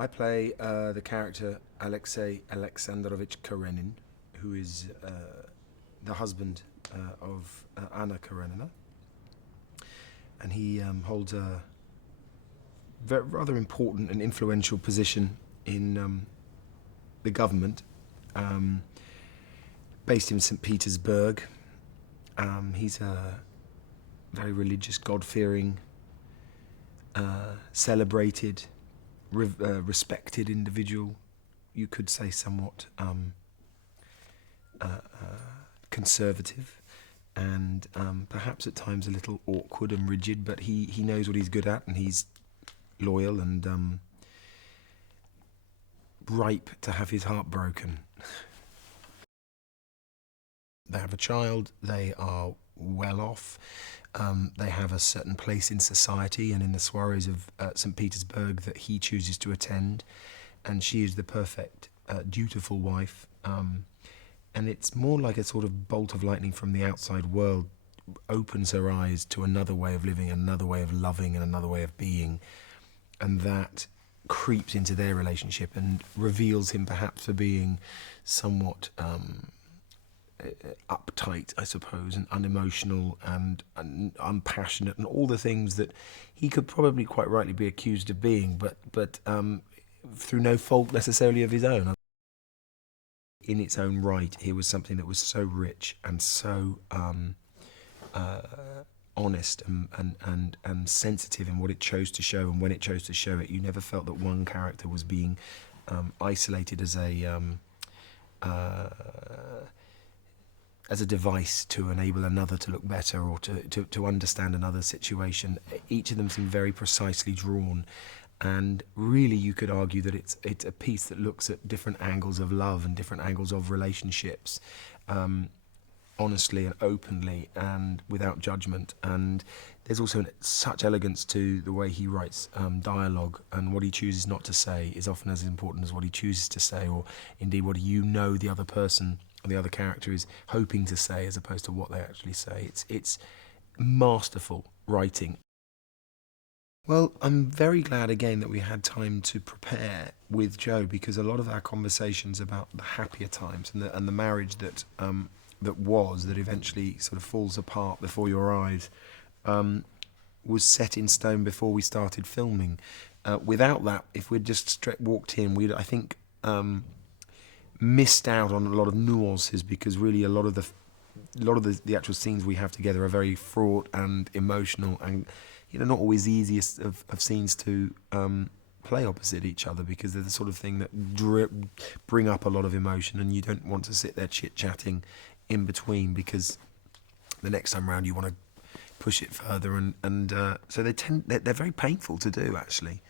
I play the character Alexei Alexandrovich Karenin, who is the husband of Anna Karenina, and he holds a rather important and influential position in the government, based in St. Petersburg. He's a very religious, God-fearing, celebrated, respected individual. You could say somewhat conservative, and perhaps at times a little awkward and rigid, but he knows what he's good at, and he's loyal and ripe to have his heart broken. They have a child, they are well off, they have a certain place in society and in the soirees of St. Petersburg that he chooses to attend, and she is the perfect, dutiful wife. And it's more like a sort of bolt of lightning from the outside world opens her eyes to another way of living, another way of loving, and another way of being, and that creeps into their relationship and reveals him perhaps for being somewhat uptight, I suppose, and unemotional and unpassionate, and all the things that he could probably quite rightly be accused of being, but through no fault necessarily of his own. In its own right, he was something that was so rich and so honest and sensitive in what it chose to show and when it chose to show it. You never felt that one character was being isolated as a device to enable another to look better or to understand another situation. Each of them seemed very precisely drawn, and really you could argue that it's a piece that looks at different angles of love and different angles of relationships, honestly and openly and without judgment. And there's also such elegance to the way he writes dialogue, and what he chooses not to say is often as important as what he chooses to say, or indeed what the other person or the other character is hoping to say as opposed to what they actually say. It's masterful writing. Well, I'm very glad again that we had time to prepare with Joe, because a lot of our conversations about the happier times and the marriage that eventually sort of falls apart before your eyes was set in stone before we started filming. Without that, if we'd just walked in, we'd, I think, missed out on a lot of nuances, because really a lot of the actual scenes we have together are very fraught and emotional, and not always the easiest of scenes to play opposite each other, because they're the sort of thing that bring up a lot of emotion, and you don't want to sit there chit-chatting in between, because the next time round you want to push it further, and so they're very painful to do, actually.